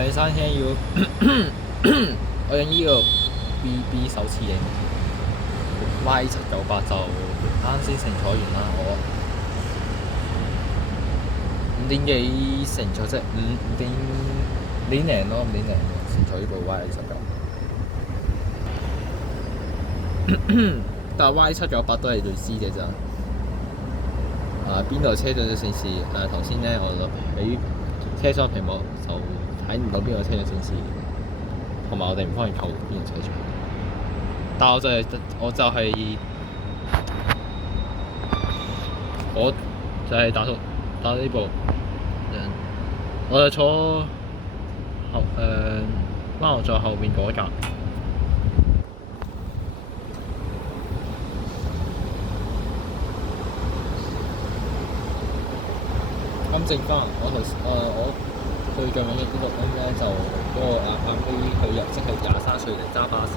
為3天要我用呢個 BB 首次影 Y798就啱先乘坐完啦，我5點幾乘坐啫，5點零咯，5點零乘坐呢部 Y798。但係 Y798都係類似嘅咋。邊度車長嘅姓氏？頭先咧我就喺車廂屏幕就睇唔到邊個車長姓氏，同埋我哋唔方便扣邊個車長。但我就係、打呢部，我就坐後啱我坐後面嗰架。咁剩翻我最近揾嘅呢個咧就嗰個阿飛佢入職係23歲嚟揸巴士。